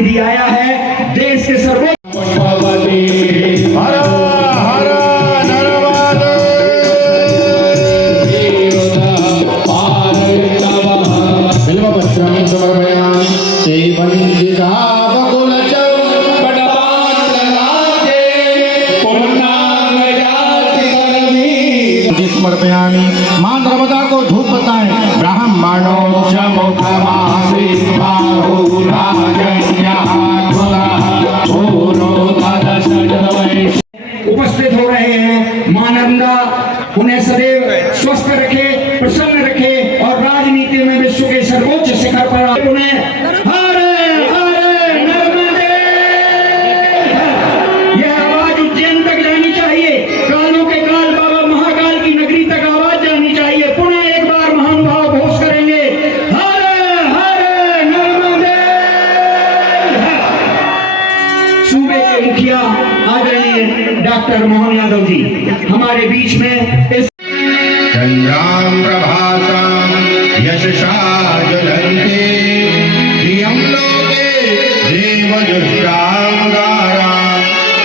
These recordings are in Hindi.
प्रतिनिधि आया है देश के सर्वोच्च समर्पयामि। मां नर्मदा को धूप बताएं। ब्राह्मणों उपस्थित हो रहे हैं। मां नर्मदा उन्हें सदैव स्वस्थ रखे, प्रसन्न रखे और राजनीति में विश्व के सर्वोच्च शिखर पर उन्हें मुखिया आदरणीय डॉक्टर मोहन यादव जी हमारे बीच में इस चंद्राम प्रभातम यशसा ज्वलन्ते प्रियं लोके देवदुष्टां गारा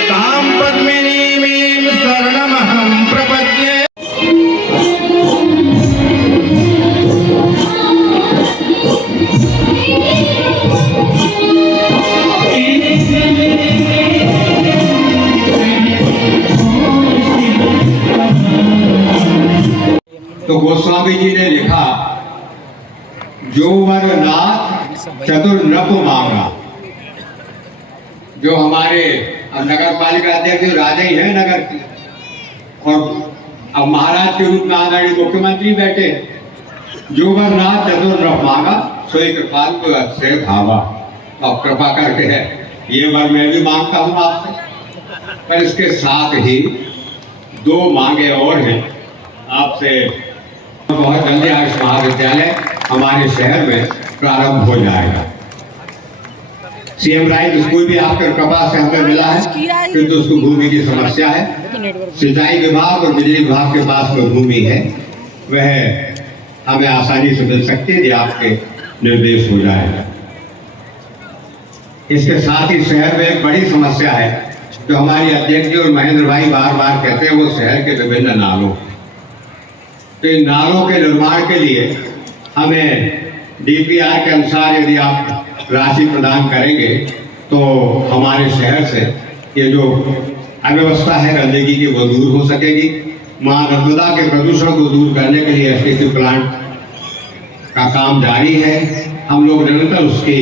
तां पद्मिनीं शरणमहं प्रपद्ये। तो गोस्वामी जी ने लिखा, जो वर नाथ चतुर नप मांगा। जो हमारे नगर पालिका अध्यक्ष राजा ही है नगर की, और अब महाराज के रूप में आदरणीय मुख्यमंत्री बैठे। जो वर नाथ चतुर नप मांगा, सोई कृपाल को अक्षय भावा। अब कृपा करके है ये वर मैं भी मांगता हूँ आपसे, पर इसके साथ ही दो मांगे और हैं आपसे। बहुत जल्दी आयुष महाविद्यालय हमारे शहर में प्रारंभ हो जाएगा। सीएम राइट स्कूल भी आपके कृपा से हमें मिला है, किंतु उसको भूमि की समस्या है। सिंचाई विभाग और बिजली विभाग के पास में भूमि है, वह हमें आसानी से मिल सकती है यदि आपके निर्देश हो जाएगा। इसके साथ ही शहर में एक बड़ी समस्या है जो हमारी अध्यक्ष जी और महेंद्र भाई बार बार कहते हैं, वो शहर के विभिन्न नालों। तो इन नालों के निर्माण के लिए हमें डीपीआर के अनुसार यदि आप राशि प्रदान करेंगे तो हमारे शहर से ये जो अव्यवस्था है गंदगी की वो दूर हो सकेगी। मां नर्मदा के प्रदूषण को दूर करने के लिए एसटीसी प्लांट का काम जारी है। हम लोग निरंतर उसकी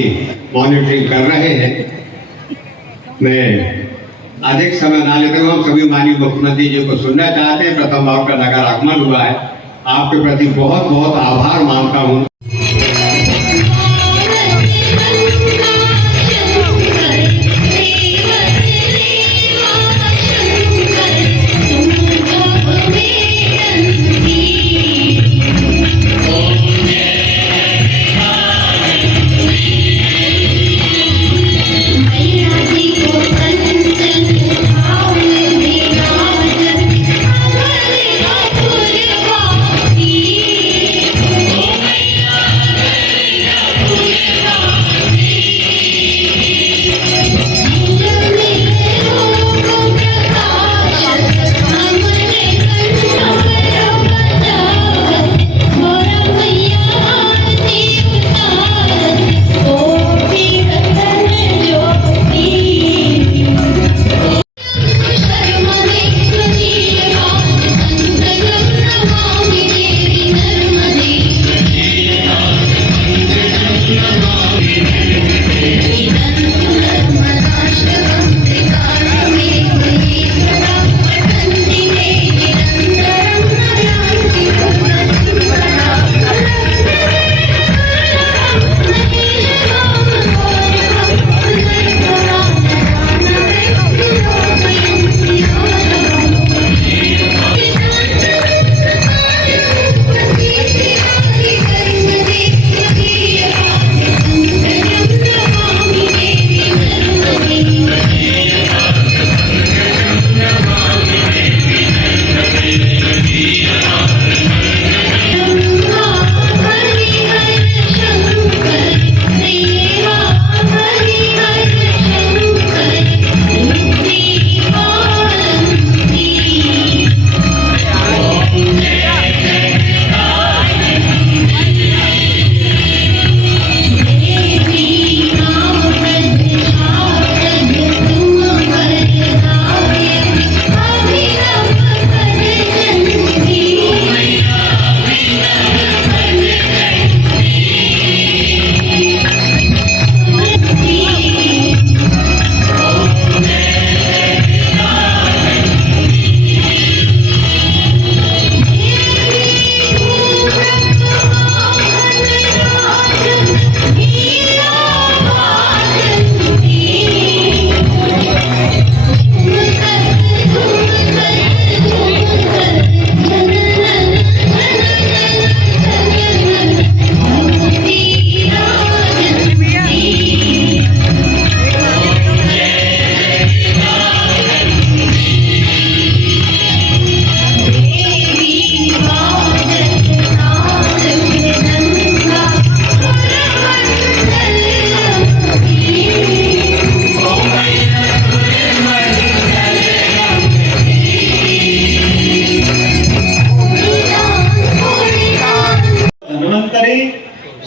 मॉनिटरिंग कर रहे हैं। मैं अधिक समय ना लेते हुए हम सभी माननीय मुख्यमंत्री जी को सुनना चाहते हैं। प्रथम बार का नगर आगमन हुआ है, आपके प्रति बहुत बहुत आभार मानता हूँ।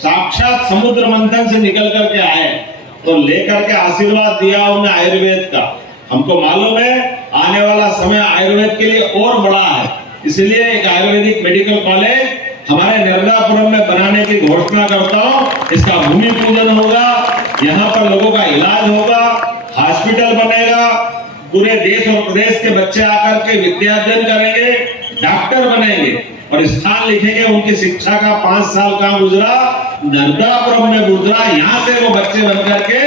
साक्षात समुद्र मंथन से निकल करके आए, तो लेकर के आशीर्वाद दिया उन्हें आयुर्वेद का। हमको मालूम है आने वाला समय आयुर्वेद के लिए और बड़ा है, इसलिए एक आयुर्वेदिक मेडिकल कॉलेज हमारे नर्मदापुरम में बनाने की घोषणा करता हूँ। इसका भूमि पूजन होगा, यहाँ पर लोगों का इलाज होगा, हॉस्पिटल बनेगा, पूरे देश और प्रदेश के बच्चे आकर के विद्याध्ययन करेंगे, डॉक्टर बनेंगे और स्थान लिखेंगे। उनकी शिक्षा का 5 साल कहाँ गुजरा, नर्मदापुरम में गुजरा। यहाँ से वो बच्चे बनकर के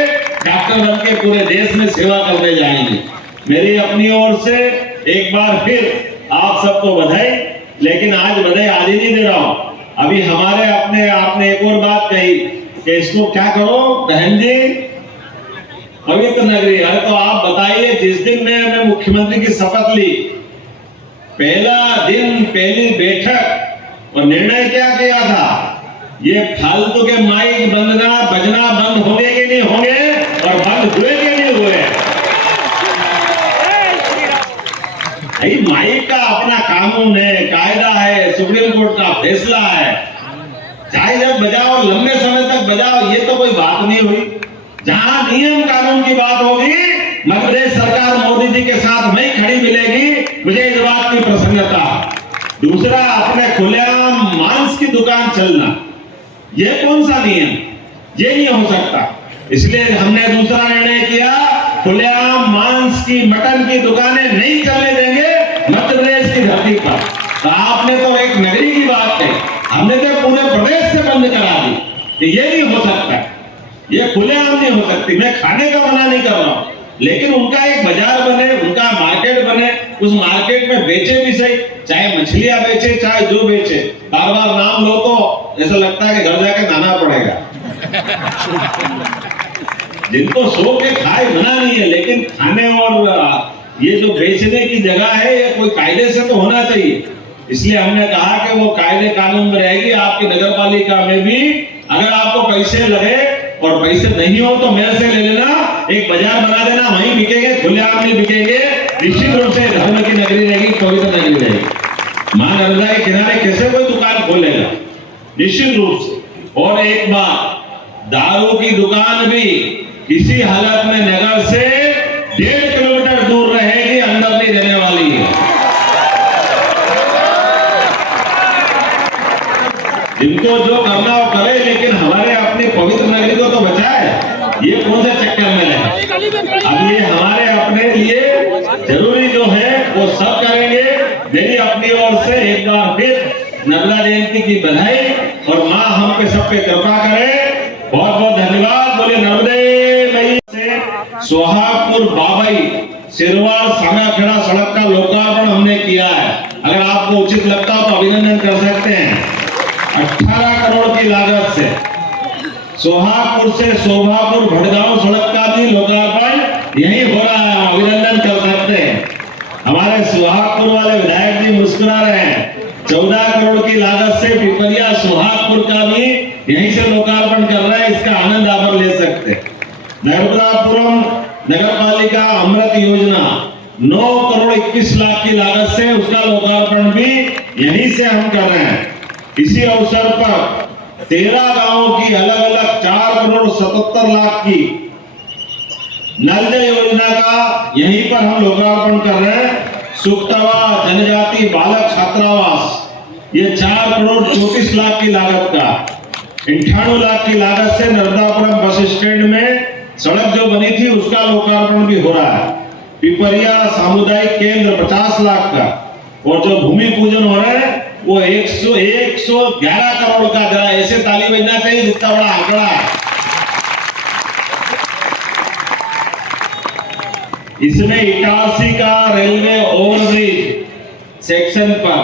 डॉक्टर बन के पूरे देश में सेवा करने जाएंगे। मेरी अपनी ओर से एक बार फिर आप सबको बधाई, लेकिन आज बधाई आज ही नहीं दे रहा हूँ। अभी हमारे अपने आपने एक और बात कही कि इसको क्या करो बहन जी, पवित्र नगरी है। तो आप बताइए, जिस दिन मैं मुख्यमंत्री की शपथ ली, पहला दिन पहली बैठक और निर्णय क्या किया था, ये फालतू के माइक बजना बंद होंगे कि नहीं होंगे और बंद हुए कि नहीं हुए। माइक का अपना कानून है, कायदा है, सुप्रीम कोर्ट का फैसला है, चाहे जब बजाओ लंबे समय तक बजाओ, ये तो कोई बात नहीं हुई। जहां नियम कानून की बात होगी, मध्य प्रदेश सरकार मोदी जी के साथ वही खड़ी मिलेगी, मुझे इस बात की प्रसन्नता। दूसरा, अपने खुलेआम मांस की दुकान चलना, ये कौन सा नियम, ये नहीं हो सकता। इसलिए हमने दूसरा निर्णय किया, खुलेआम मांस की मटन की दुकानें नहीं चलने देंगे मध्य प्रदेश की धरती पर। तो आपने तो एक नगरी की बात कही, हमने तो पूरे प्रदेश से बंद करा दी। तो ये नहीं हो सकता, ये खुलेआम नहीं हो सकती। मैं खाने का मना नहीं कर रहा हूं, लेकिन उनका एक बाजार बने, उनका मार्केट बने, उस मार्केट में बेचे भी सही, चाहे मछलियां बेचे चाहे जो बेचे। बार बार नाम लो तो ऐसा लगता है कि घर जाके नहाना पड़ेगा। जिनको सो के खाए मना नहीं है, लेकिन खाने और ये जो बेचने की जगह है, ये कोई कायदे से तो होना चाहिए। इसलिए हमने कहा कि वो कायदे कानून में रहेगी। आपकी नगर पालिका में भी अगर आपको पैसे लगे और पैसे नहीं हो तो मेरे से ले लेना, एक बाजार बना देना, वहीं बिकेंगे, खुलेआम नहीं बिकेंगे। निश्चित रूप से धर्म की नगरी रहेगी, पवित्र नगरी रहेगी। मां नर्मदा के किनारे कैसे कोई दुकान खोलेगा, निश्चित रूप से। और एक बात, दारू की दुकान भी किसी हालत में नगर से 1.5 किलोमीटर दूर रहेगी, अंदर नहीं रहने वाली है। जिनको जो करना हो करे, लेकिन हमारे अपनी पवित्र नगरी को तो बचाए। ये कौन से चक्कर में लगे। अब ये हमारे अपने लिए जरूरी जो है वो सब करेंगे। मेरी अपनी ओर से एक बार फिर नर्मदा जयंती की बधाई, और माँ हम पे सब पे कृपा करे। बहुत बहुत धन्यवाद। बोले नर्मदे मैया। से सोहागपुर बाबई सिरवाड़ सांगाखेड़ा सड़क का लोकार्पण हमने किया है। अगर आपको उचित लगता हो तो अभिनंदन कर सकते हैं। 18 करोड़ की लागत से सोहागपुर से शोभापुर भटगांव सड़क का भी लोकार्पण यही हो रहा है, अभिनंदन कर सकते हैं। हमारे सोहागपुर वाले विधायक जी मुस्कुरा रहे हैं। 14 करोड़ की लागत से पिपरिया सोहागपुर का भी यहीं से लोकार्पण कर रहे हैं, इसका आनंद आप ले सकते हैं। नर्मदापुरम नगर पालिका अमृत योजना 9 करोड़ 21 लाख की लागत से उसका लोकार्पण भी यहीं से हम कर रहे हैं। इसी अवसर पर 13 गांवों की अलग अलग 4 करोड़ 77 लाख की नल जल योजना का यहीं पर हम लोकार्पण कर रहे हैं। सुक्तवा जनजाति बालक छात्रावास, ये 4 करोड़ 34 लाख की लागत का, 98 लाख की लागत से नर्मदापुरम बस स्टैंड में सड़क जो बनी थी उसका लोकार्पण भी हो रहा है। पिपरिया सामुदायिक केंद्र 50 लाख का, और जो भूमि पूजन हो रहा है वो 111 करोड़ का। जरा ऐसे ताली बजना चाहिए जितना बड़ा आंकड़ा है। इसमें इटारसी का रेलवे ओवरब्रिज सेक्शन पर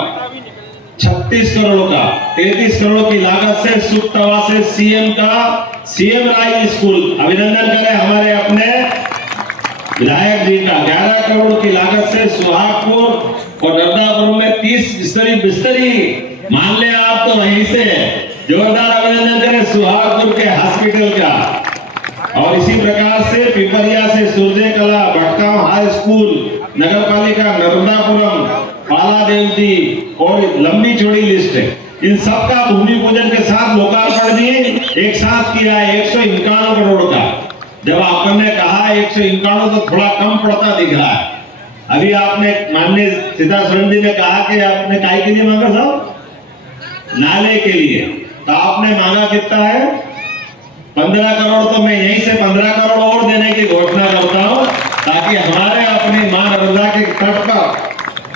36 करोड़ का, 33 करोड़ की लागत से सुक्तवा से सीएम राय स्कूल, अभिनंदन करें हमारे अपने विधायक जी का। 11 करोड़ की लागत से सुहागपुर और नर्मदापुरम में 30 बिस्तरी मान ले आप, तो वहीं से जोरदार अभिनंदन करें सुहागपुर के हॉस्पिटल का। और इसी प्रकार से पिपरिया से सूर्य कला भटगांव हाई स्कूल, नगर पालिका नर्मदापुरम, पाला देव जी, और लंबी चौड़ी लिस्ट है। इन सबका भूमि पूजन के साथ लोकार्पण यादव जी एक साथ किया है 151 करोड़ का। जब आपने कहा 151 तो थोड़ा कम पड़ता दिख रहा है। अभी आपने माननीय सीतासरण जी ने कहा कि आपने काय के लिए मांगा साहब, नाले के लिए, तो आपने मांगा कितना है 15 करोड़। तो मैं यहीं से 15 करोड़ और देने की घोषणा करता हूं ताकि हमारे अपनी मां नर्मदा के तट पर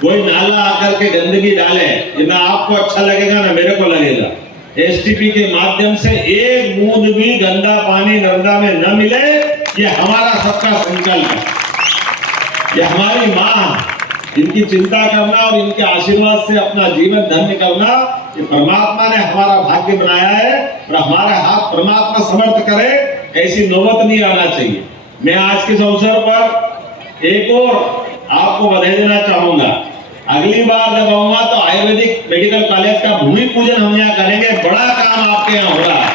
कोई नाला आकर के गंदगी डाले, ये ना आपको अच्छा लगेगा ना मेरे को लगेगा। एसटीपी के माध्यम से एक बूंद भी गंदा पानी नर्मदा में न मिले, ये हमारा सबका संकल्प है। ये हमारी मां, इनकी चिंता करना और इनके आशीर्वाद से अपना जीवन धन्य करना, ये परमात्मा ने हमारा भाग्य बनाया है और हमारा हाथ परमात्मा समर्थ करे, ऐसी नौबत नहीं आना चाहिए। मैं आज के अवसर पर एक और आपको बधाई देना चाहूंगा। अगली बार जब आऊंगा तो आयुर्वेदिक मेडिकल कॉलेज का भूमि पूजन हम यहाँ करेंगे। बड़ा काम आपके यहाँ हो रहा है,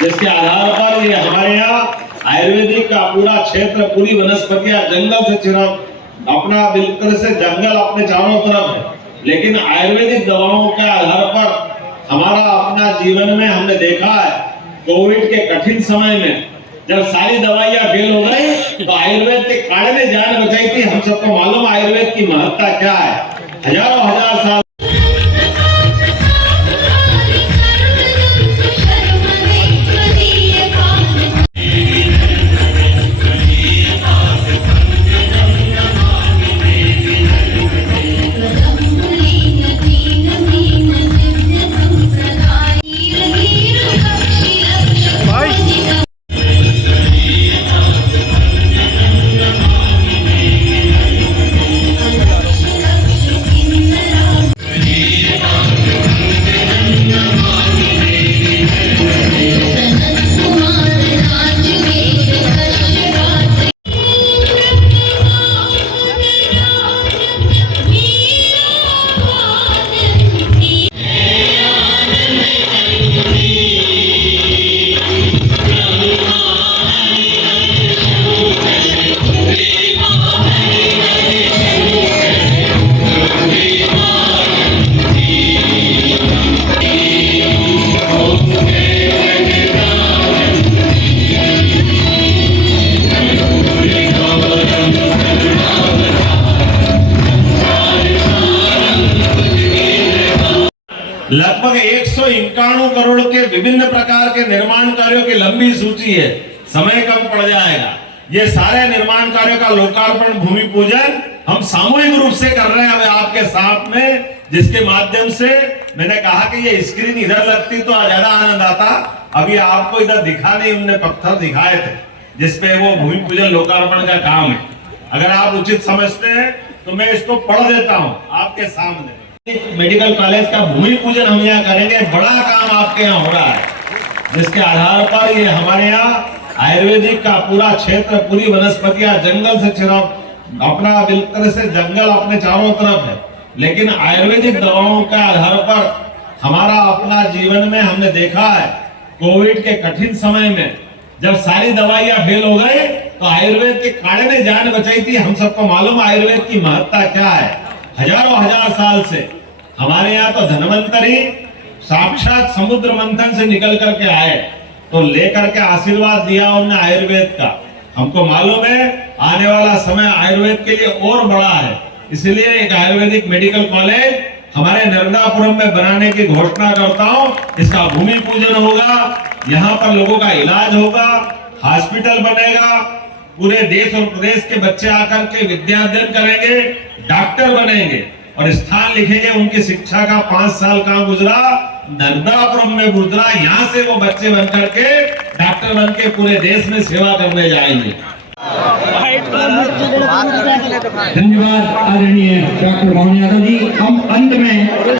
जिसके आधार पर ये हमारे यहाँ आयुर्वेदिक का पूरा क्षेत्र, पूरी वनस्पतियां जंगल से चिरा, अपना बिल्कुल से जंगल अपने चारों तरफ है, लेकिन आयुर्वेदिक दवाओं के आधार पर हमारा अपना जीवन में हमने देखा है कोविड के कठिन समय में जब सारी दवाइयां फेल हो गई तो आयुर्वेद के काढ़े ने जान बचाई थी। हम सबको मालूम आयुर्वेद की महत्ता क्या है। हजारों हजार साल लगभग 151 करोड़ के विभिन्न प्रकार के निर्माण कार्यों की लंबी सूची है। समय कम पड़ जाएगा। ये सारे निर्माण कार्यों का लोकार्पण, भूमि पूजन हम सामूहिक रूप से कर रहे हैं अब आपके साथ में, जिसके माध्यम से मैंने कहा कि ये स्क्रीन इधर लगती तो ज्यादा आनंद आता। अभी आपको इधर दिखा नहीं, हमने पत्थर दिखाए थे जिसपे वो भूमि पूजन लोकार्पण का काम है। अगर आप उचित समझते हैं तो मैं इसको पढ़ देता हूँ आपके सामने। मेडिकल कॉलेज का भूमि पूजन हम यहाँ करेंगे। बड़ा काम आपके यहाँ हो रहा है, जिसके आधार पर ये हमारे यहाँ आयुर्वेदिक का पूरा क्षेत्र, पूरी वनस्पतियां जंगल से चिरा, अपना बिल्कुल से जंगल अपने चारों तरफ है, लेकिन आयुर्वेदिक दवाओं के आधार पर हमारा अपना जीवन में हमने देखा है कोविड के कठिन समय में जब सारी दवाइयां फेल हो गई तो आयुर्वेद के काढ़े ने जान बचाई थी। हम सबको मालूम आयुर्वेद की महत्ता क्या है। हजारों हजार साल से हमारे यहाँ तो धन्वंतरी साक्षात समुद्र मंथन से निकल करके आए तो लेकर के आशीर्वाद दिया उन्होंने आयुर्वेद का। हमको मालूम है आने वाला समय आयुर्वेद के लिए और बड़ा है, इसलिए एक आयुर्वेदिक मेडिकल कॉलेज हमारे नर्मदापुरम में बनाने की घोषणा करता हूँ। इसका भूमि पूजन होगा, यहाँ पर लोगों का इलाज होगा, हॉस्पिटल बनेगा, पूरे देश और प्रदेश के बच्चे आकर के विद्याध्ययन करेंगे, डॉक्टर बनेंगे और स्थान लिखेंगे। उनकी शिक्षा का 5 साल कहाँ गुजरा, नर्मदापुरम में गुजरा। यहाँ से वो बच्चे बन करके डॉक्टर बन के पूरे देश में सेवा करने जाएंगे। धन्यवाद आदरणीय डॉक्टर मोहन यादव जी। हम अंत में